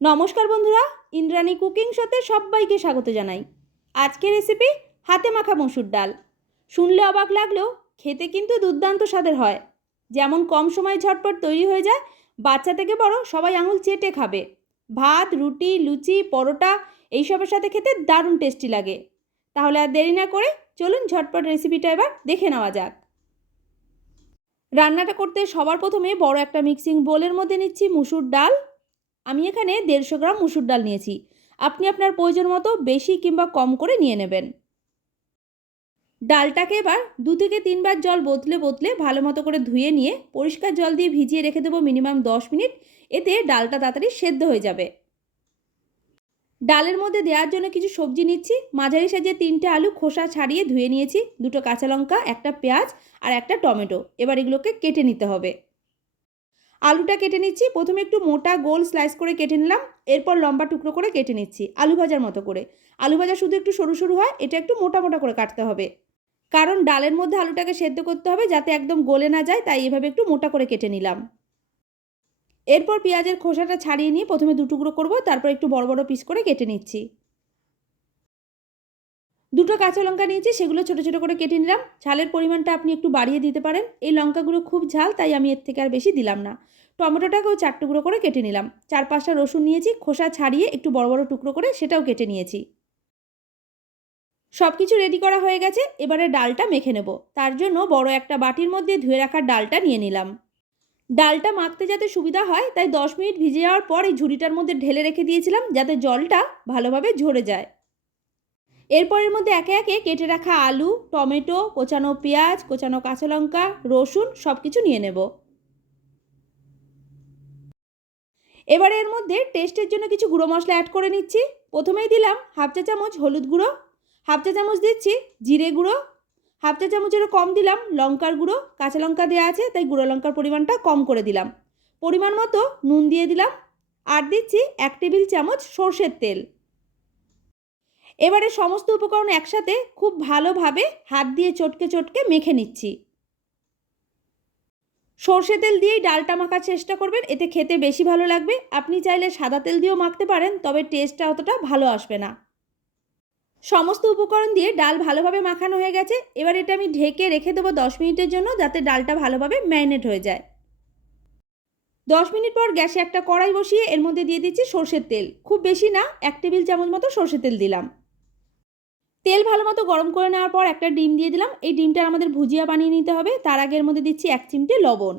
নমস্কার বন্ধুরা, ইন্দ্রাণী কুকিং শোতে সবাইকে স্বাগত জানাই। আজকের রেসিপি হাতে মাখা মসুর ডাল। শুনলে অবাক লাগলেও খেতে কিন্তু দুর্দান্ত স্বাদের হয়। যেমন কম সময় ঝটপট তৈরি হয়ে যায়, বাচ্চা থেকে বড় সবাই আঙুল চেটে খাবে। ভাত, রুটি, লুচি, পরোটা, এইসবের সাথে খেতে দারুণ টেস্টি লাগে। তাহলে আর দেরি না করে চলুন ঝটপট রেসিপিটা এবার দেখে নেওয়া যাক। রান্নাটা করতে সবার প্রথমে বড় একটা মিক্সিং বোলের মধ্যে নিচ্ছি মুসুর ডাল। আমি এখানে দেড়শো গ্রাম মুসুর ডাল নিয়েছি। আপনি আপনার প্রয়োজন মতো বেশি কিংবা কম করে নিয়ে নেবেন। ডালটাকে এবার দু থেকে তিনবার জল বোতলে বোতলে ভালো মতো করে ধুয়ে নিয়ে পরিষ্কার জল দিয়ে ভিজিয়ে রেখে দেবো মিনিমাম দশ মিনিট। এতে ডালটা তাড়াতাড়ি সেদ্ধ হয়ে যাবে। ডালের মধ্যে দেওয়ার জন্য কিছু সবজি নিচ্ছি। মাঝারি সাজিয়ে তিনটে আলু খোসা ছাড়িয়ে ধুয়ে নিয়েছি। দুটো কাঁচা লঙ্কা, একটা পেঁয়াজ আর একটা টমেটো। এবার এগুলোকে কেটে নিতে হবে। আলুটা কেটে নিচ্ছি। প্রথমে একটু মোটা গোল স্লাইস করে কেটে নিলাম। এরপর লম্বা টুকরো করে কেটে নিচ্ছি, আলু ভাজার মতো করে। আলু ভাজা শুধু একটু সরু সরু হয়, এটা একটু মোটা মোটা করে কাটতে হবে। কারণ ডালের মধ্যে আলুটাকে সেদ্ধ করতে হবে যাতে একদম গলে না যায়, তাই এভাবে একটু মোটা করে কেটে নিলাম। এরপর পেঁয়াজের খোসাটা ছাড়িয়ে নিয়ে প্রথমে দু টুকরো করব, তারপর একটু বড় বড় পিস করে কেটে নিচ্ছি। দুটো কাঁচা লঙ্কা নিয়েছি, সেগুলো ছোটো ছোটো করে কেটে নিলাম। ঝালের পরিমাণটা আপনি একটু বাড়িয়ে দিতে পারেন। এই লঙ্কাগুলো খুব ঝাল, তাই আমি এর থেকে আর বেশি দিলাম না। টমেটোটাকেও চার টুকরো করে কেটে নিলাম। চার পাঁচটা রসুন নিয়েছি, খোসা ছাড়িয়ে একটু বড় বড় টুকরো করে সেটাও কেটে নিয়েছি। সব কিছু রেডি করা হয়ে গেছে, এবারে ডালটা মেখে নেব। তার জন্য বড় একটা বাটির মধ্যে ধুয়ে রাখা ডালটা নিয়ে নিলাম। ডালটা মাখতে যাতে সুবিধা হয়, তাই দশ মিনিট ভিজে যাওয়ার পর এই ঝুড়িটার মধ্যে ঢেলে রেখে দিয়েছিলাম, যাতে জলটা ভালোভাবে ঝরে যায়। এরপর এর মধ্যে একে একে কেটে রাখা আলু, টমেটো, কোচানো পেঁয়াজ, কোচানো কাঁচা লঙ্কা, রসুন সব কিছু নিয়ে নেব। এবার এর মধ্যে টেস্টের জন্য কিছু গুঁড়ো মশলা অ্যাড করে নিচ্ছি। প্রথমেই দিলাম হাফ চা চামচ হলুদ গুঁড়ো, হাফ চা চামচ দিচ্ছি জিরে গুঁড়ো, হাফ চা চামচেরও কম দিলাম লঙ্কার গুঁড়ো, কাঁচা লঙ্কা দেওয়া আছে, তাই গুঁড়ো লঙ্কার পরিমাণটা কম করে দিলাম। পরিমাণ মতো নুন দিয়ে দিলাম। আর দিচ্ছি এক টেবিল চামচ সর্ষের তেল। এবারে সমস্ত উপকরণ একসাথে খুব ভালোভাবে হাত দিয়ে চটকে চটকে মেখে নিচ্ছি। সর্ষে তেল দিয়েই ডালটা মাখার চেষ্টা করবেন, এতে খেতে বেশি ভালো লাগবে। আপনি চাইলে সাদা তেল দিয়েও মাখতে পারেন, তবে টেস্টটা অতটা ভালো আসবে না। সমস্ত উপকরণ দিয়ে ডাল ভালোভাবে মাখানো হয়ে গেছে। এবার এটা আমি ঢেকে রেখে দেবো দশ মিনিটের জন্য, যাতে ডালটা ভালোভাবে ম্যারিনেট হয়ে যায়। দশ মিনিট পর গ্যাসে একটা কড়াই বসিয়ে এর মধ্যে দিয়ে দিচ্ছি সর্ষের তেল। খুব বেশি না, এক টেবিল চামচ মতো সর্ষের তেল দিলাম। তেল ভালো মতো গরম করে নেওয়ার পর একটা ডিম দিয়ে দিলাম। এই ডিমটা আমাদের ভুজিয়া বানিয়ে নিতে হবে। তার আগের মধ্যে দিচ্ছি এক চিমটে লবণ।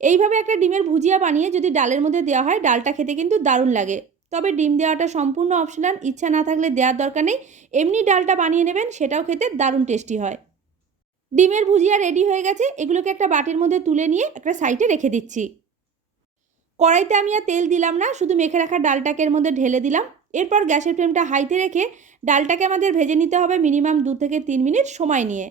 এইভাবে একটা ডিমের ভুজিয়া বানিয়ে যদি ডালের মধ্যে দেওয়া হয়, ডালটা খেতে কিন্তু দারুণ লাগে। তবে ডিম দেওয়াটা সম্পূর্ণ অপশনাল, ইচ্ছা না থাকলে দেওয়ার দরকার নেই। এমনি ডালটা বানিয়ে নেবেন, সেটাও খেতে দারুণ টেস্টি হয়। ডিমের ভুজিয়া রেডি হয়ে গেছে। এগুলোকে একটা বাটির মধ্যে তুলে নিয়ে একটা সাইডে রেখে দিচ্ছি। কড়াইতে আমি আর তেল দিলাম না, শুধু মেখে রাখা ডালটাকে এর মধ্যে ঢেলে দিলাম। এরপর গ্যাসের ফ্লেমটা হাইতে রেখে ডালটাকে আমাদের ভেজে নিতে হবে মিনিমাম দু থেকে তিন মিনিট সময় নিয়ে।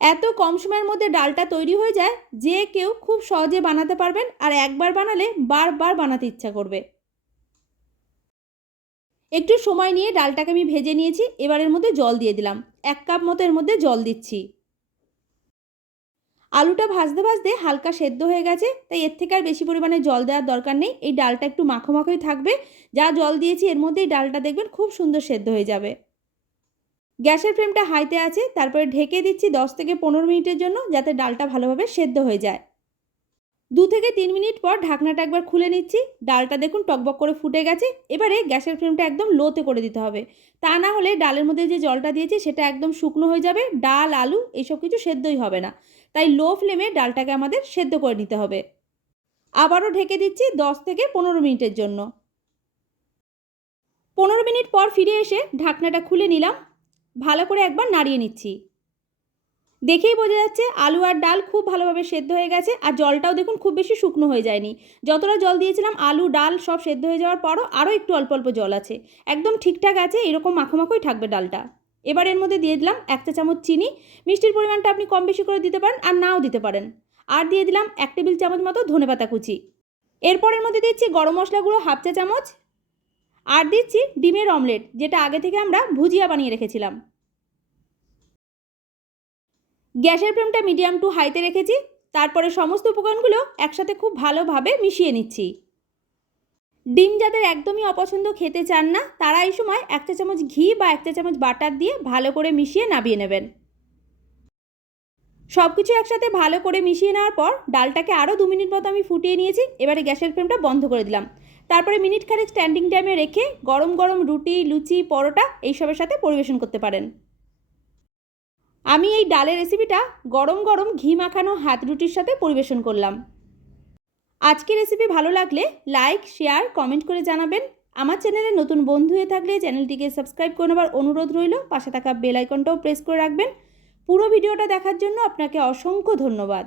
এত কম সময়ের মধ্যে ডালটা তৈরি হয়ে যায় যে কেউ খুব সহজে বানাতে পারবেন আর একবার বানালে বারবার বানাতে ইচ্ছা করবে। একটু সময় নিয়ে ডালটাকে আমি ভেজে নিয়েছি, এবারের মধ্যে জল দিয়ে দিলাম। এক কাপ মতো এর মধ্যে জল দিচ্ছি। আলুটা ভাজতে ভাজতে হালকা সেদ্ধ হয়ে গেছে, তাই এর থেকে আর বেশি পরিমাণে জল দেওয়ার দরকার নেই। এই ডালটা একটু মাখো মাখোই থাকবে। যা জল দিয়েছি এর মধ্যেই ডালটা দেখবেন খুব সুন্দর সেদ্ধ হয়ে যাবে। গ্যাসের ফ্লেমটা হাইতে আছে, তারপরে ঢেকে দিচ্ছি দশ থেকে পনেরো মিনিটের জন্য যাতে ডালটা ভালোভাবে সেদ্ধ হয়ে যায়। দু থেকে তিন মিনিট পর ঢাকনাটা একবার খুলে নিচ্ছি। ডালটা দেখুন টকবক করে ফুটে গেছে। এবারে গ্যাসের ফ্লেমটা একদম লোতে করে দিতে হবে। তা না হলে ডালের মধ্যে যে জলটা দিয়েছি সেটা একদম শুকনো হয়ে যাবে। ডাল, আলু এইসব কিছু সেদ্ধই হবে না। তাই লো ফ্লেমে ডালটাকে আমাদের সেদ্ধ করে নিতে হবে। আবারও ঢেকে দিচ্ছি দশ থেকে পনেরো মিনিটের জন্য। পনেরো মিনিট পর ফিরে এসে ঢাকনাটা খুলে নিলাম। ভালো করে একবার নাড়িয়ে নিচ্ছি। দেখেই বোঝা যাচ্ছে আলু আর ডাল খুব ভালোভাবে সেদ্ধ হয়ে গেছে আর জলটাও দেখুন খুব বেশি শুকনো হয়ে যায়নি। যতটা জল দিয়েছিলাম, আলু, ডাল সব সেদ্ধ হয়ে যাওয়ার পরও আরও একটু অল্প অল্প জল আছে। একদম ঠিকঠাক আছে, এরকম মাখো মাখোই থাকবে ডালটা। এবার এর মধ্যে দিয়ে দিলাম এক চা চামচ চিনি। মিষ্টির পরিমাণটা আপনি কম বেশি করে দিতে পারেন আর নাও দিতে পারেন। আর দিয়ে দিলাম এক টেবিল চামচ মতো ধনেপাতা কুচি। এরপরের মধ্যে দিচ্ছি গরম মশলা গুঁড়ো হাফ চা চামচ। আর দিচ্ছি ডিমের অমলেট, যেটা আগে থেকে আমরা ভুজিয়া বানিয়ে রেখেছিলাম। গ্যাসের ফ্লেমটা মিডিয়াম টু হাইতে রেখেছি, তারপরে সমস্ত উপকরণগুলো একসাথে খুব ভালোভাবে মিশিয়ে নিচ্ছি। ডিম যাদের একদমই অপছন্দ খেতে চান না, তারা এই সময় এক চা চামচ ঘি বা এক চা চামচ বাটার দিয়ে ভালো করে মিশিয়ে নাবিয়ে নেবেন। সব কিছু একসাথে ভালো করে মিশিয়ে নেওয়ার পর ডালটাকে আরও দু মিনিট মতো আমি ফুটিয়ে নিয়েছি, এবারে গ্যাসের ফ্লেমটা বন্ধ করে দিলাম। তারপরে মিনিট খানেক স্ট্যান্ডিং টাইমে রেখে গরম গরম রুটি, লুচি, পরোটা এইসবের সাথে পরিবেশন করতে পারেন। আমি এই ডালের রেসিপিটা গরম গরম ঘি মাখানো হাত রুটির সাথে পরিবেশন করলাম। আজকের রেসিপি ভালো লাগলে লাইক শেয়ার কমেন্ট করে জানাবেন। আমার চ্যানেলে নতুন বন্ধু হয়ে থাকলে চ্যানেলটিকে সাবস্ক্রাইব করে নেবার অনুরোধ রইল। পাশে থাকা বেল আইকনটাও প্রেস করে রাখবেন। পুরো ভিডিওটা দেখার জন্য আপনাকে অসংখ্য ধন্যবাদ।